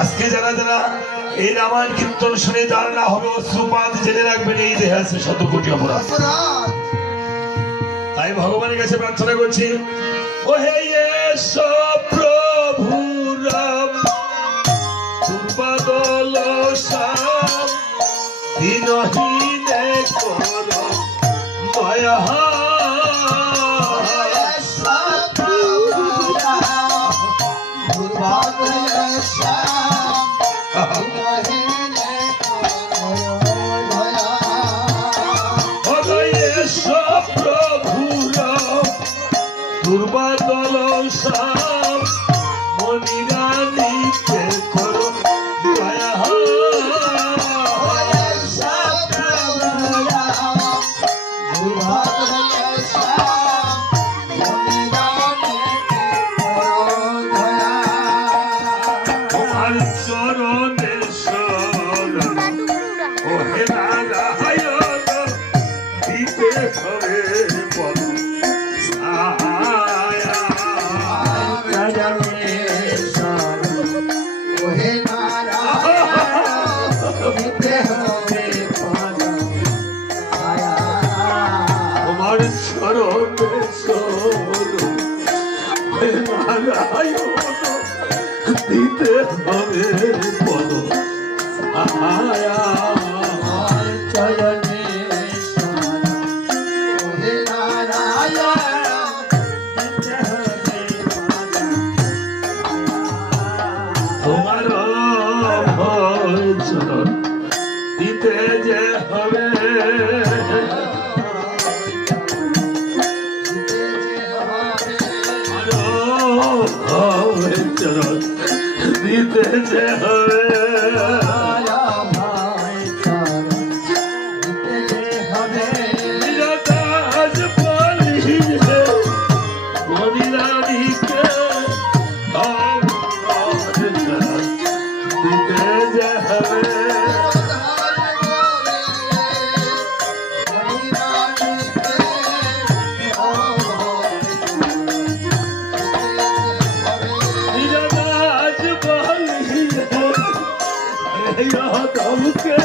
আজকে যারা যারা এই রামায়ণ কীর্তন শুনে যার না হবে, অশ্রুপাত জেনে রাখবেন, এই দেহে আছে শত কোটি অপরাধ। তাই ভগবানের কাছে প্রার্থনা করছি ও হে প্রভু রাম দুর্বাদল শ্যাম দিনহীনে কর দয়া হবে পদ তোমার হে নারায়ণ দিতে হবে চরণ দিতে হবে। ধমকে আমার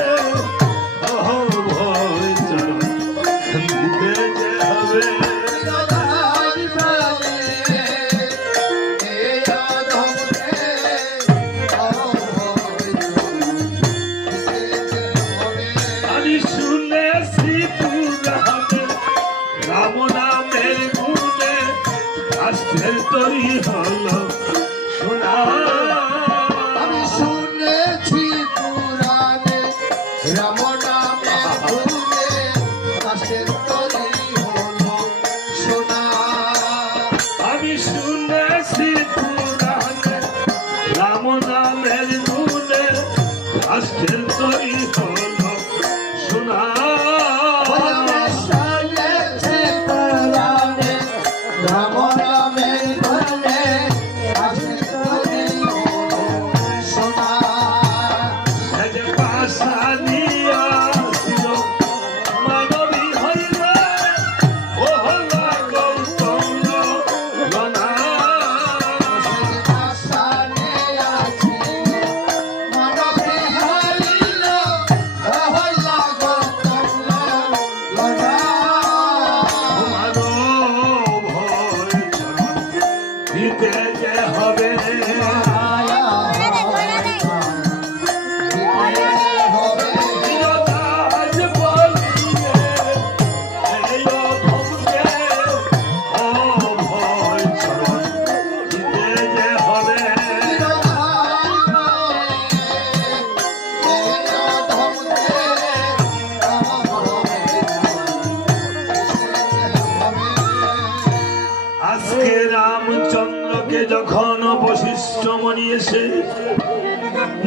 দিতে যে হবে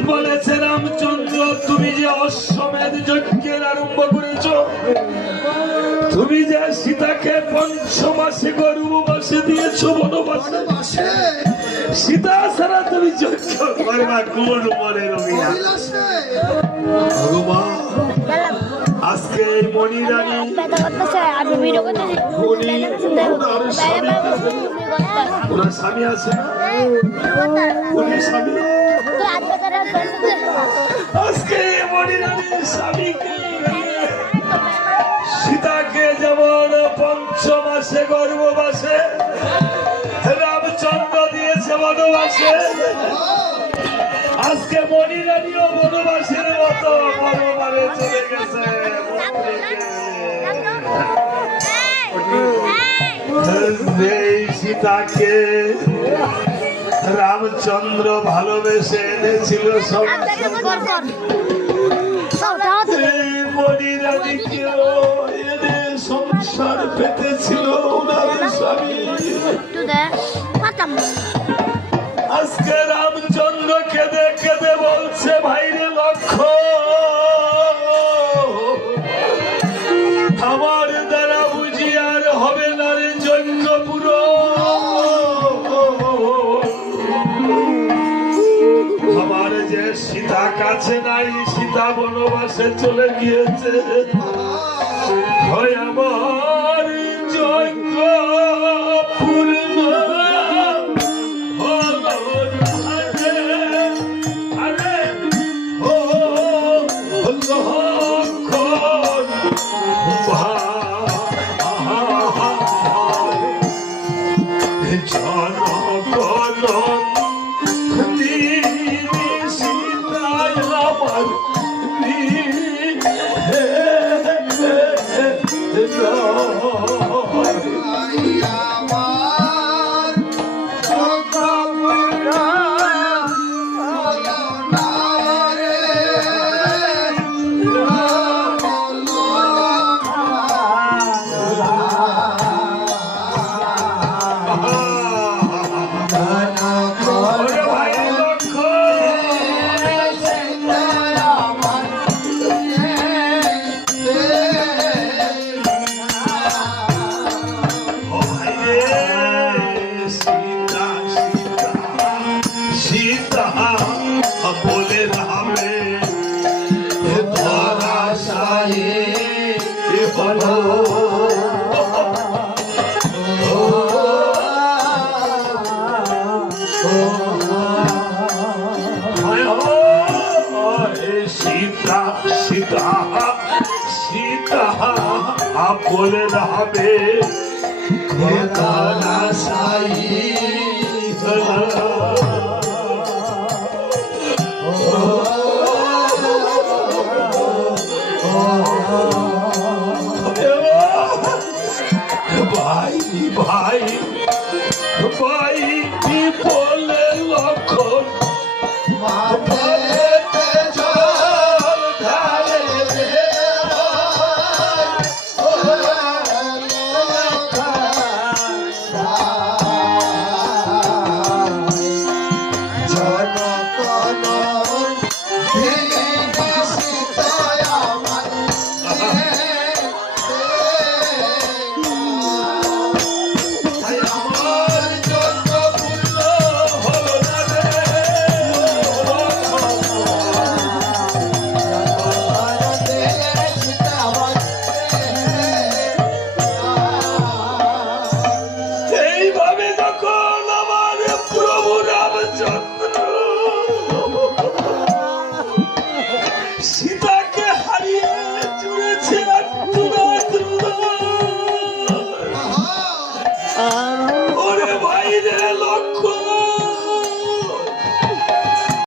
বলেছে রামচন্দ্র তুমি যে অশ্বমেধ যজ্ঞের আরম্ভ করেছ তুমি যে সীতাকে পঞ্চমাসে গরু বাসে দিয়েছ বনবাসে সীতা ছাড়া তুমি যজ্ঞ করবা কোন মনে রবিয়া ভগবান। আজকে এই ওনার স্বামী ওনার স্বামী আছে না? উনি স্বামী স্বামীকে সীতাকে যেমন পঞ্চমাসে গর্ভবাসে, রামচন্দ্র দিয়েছে বনবাসে। আজকে মনিরানীও বনবাসের মতো বনবারে চলে গেছে। সীতাকে রামচন্দ্র ভালোবেসে এনেছিল সব এই মনিরানীকেও এনে সংসার পেতেছিল ওনার স্বামী। আজকে রামচন্দ্র কেঁদে কেঁদে বলছে ভাইরে লক্ষ্য আমার দ্বারা বুঝি আর হবে না রে যজ্ঞ পুরো। আমার যে সীতা কাছে নাই সীতা বনবাসে চলে গিয়েছে হয় আমার যজ্ঞ পূর্ণ আমার সায়ে হলো সীতা সীতা সীতা বলে রামে ধরা সায়ে ভাই ভাই ভাই